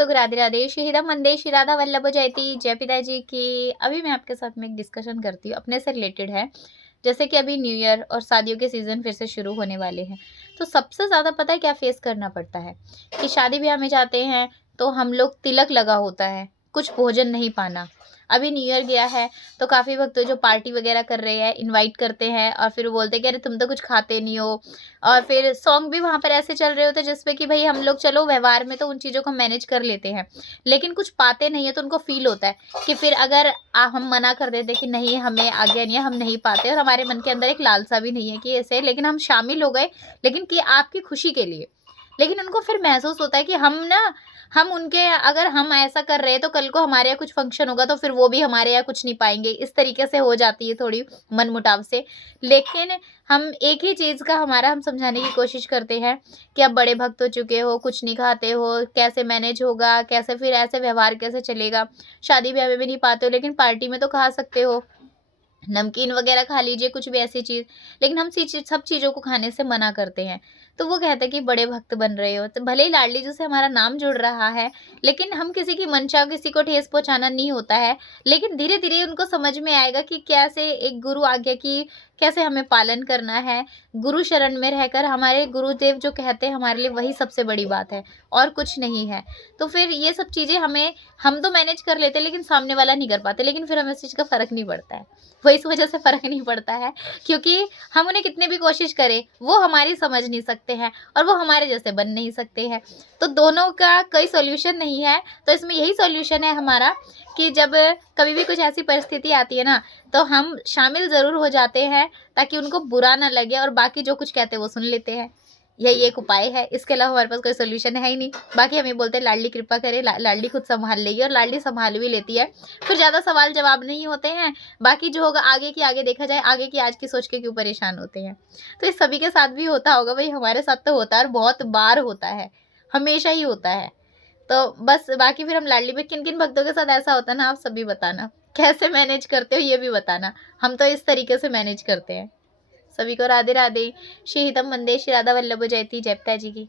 भक्तों को राधे राधे। श्रीहिदम वंदे श्री राधा वल्लभ जयती। जय पिताजी की। अभी मैं आपके साथ में एक डिस्कशन करती हूँ, अपने से रिलेटेड है। जैसे कि अभी न्यू ईयर और शादियों के सीज़न फिर से शुरू होने वाले हैं, तो सबसे ज़्यादा पता है क्या फेस करना पड़ता है कि शादी ब्याह में जाते हैं तो हम लोग तिलक लगा होता है, कुछ भोजन नहीं पाना। अभी न्यू ईयर गया है तो काफ़ी भक्त जो पार्टी वगैरह कर रहे हैं, इनवाइट करते हैं और फिर बोलते हैं कि अरे तुम तो कुछ खाते नहीं हो। और फिर सॉन्ग भी वहाँ पर ऐसे चल रहे होते हैं जिसपे कि भाई हम लोग चलो व्यवहार में तो उन चीज़ों को मैनेज कर लेते हैं, लेकिन कुछ पाते नहीं है तो उनको फील होता है कि फिर अगर हम मना कर देते कि नहीं हमें आज्ञा नहीं है, हम नहीं पाते, और हमारे मन के अंदर एक लालसा भी नहीं है कि ऐसे, लेकिन हम शामिल हो गए, लेकिन कि आपकी खुशी के लिए। लेकिन उनको फिर महसूस होता है कि हम उनके, अगर हम ऐसा कर रहे हैं तो कल को हमारे यहाँ कुछ फंक्शन होगा तो फिर वो भी हमारे यहाँ कुछ नहीं पाएँगे। इस तरीके से हो जाती है थोड़ी मनमुटाव से। लेकिन हम एक ही चीज़ का हम समझाने की कोशिश करते हैं कि आप बड़े भक्त हो चुके हो, कुछ नहीं खाते हो, कैसे मैनेज होगा, कैसे फिर ऐसे व्यवहार कैसे चलेगा? शादी-ब्याह में भी नहीं पाते हो लेकिन पार्टी में तो खा सकते हो। नमकीन वगैरह खा लीजिए, कुछ भी ऐसी चीज़। लेकिन हम सब चीज़ों को खाने से मना करते हैं। तो वो कहते हैं कि बड़े भक्त बन रहे हो, तो भले ही लाडली जी से हमारा नाम जुड़ रहा है, लेकिन हम किसी की मंशा, किसी को ठेस पहुँचाना नहीं होता है। लेकिन धीरे-धीरे उनको समझ में आएगा कि कैसे एक गुरु आज्ञा की कैसे हमें पालन करना है। गुरु शरण में रहकर हमारे गुरुदेव जो कहते हैं हमारे लिए वही सबसे बड़ी बात है, और कुछ नहीं है। तो फिर ये सब चीज़ें हम तो मैनेज कर लेते हैं लेकिन सामने वाला नहीं कर पाते, लेकिन फिर हमें इस चीज़ का फ़र्क नहीं पड़ता है। वो इस वजह से फ़र्क नहीं पड़ता है क्योंकि हम उन्हें कितने भी कोशिश करें, वो हमारी समझ नहीं सकते हैं और वो हमारे जैसे बन नहीं सकते हैं। तो दोनों का कोई सॉल्यूशन नहीं है, तो इसमें यही सॉल्यूशन है हमारा कि जब कभी भी कुछ ऐसी परिस्थिति आती है ना, तो हम शामिल ज़रूर हो जाते हैं ताकि उनको बुरा ना लगे, और बाकी जो कुछ कहते हैं वो सुन लेते हैं। यही एक उपाय है, इसके अलावा हमारे पास कोई सॉल्यूशन है ही नहीं। बाकी हम ये बोलते हैं लाडली कृपा करे, लाडली खुद सँभाल लेगी, और लाडली सँभाल भी लेती है। फिर ज़्यादा सवाल जवाब नहीं होते हैं, बाकी जो होगा आगे की आगे देखा जाए, आगे की आज की सोच के क्यों परेशान होते हैं। तो ये सभी के साथ भी होता होगा भई, हमारे साथ तो होता है और बहुत बार होता है, हमेशा ही होता है। तो बस बाकी फिर हम लाडली में किन-किन भक्तों के साथ ऐसा होता है ना, आप सभी बताना। कैसे मैनेज करते हो ये भी बताना। हम तो इस तरीके से मैनेज करते हैं। सभी को राधे राधे। श्री हितम वंदे श्री राधा वल्लभ जयती। जय पिताजी की।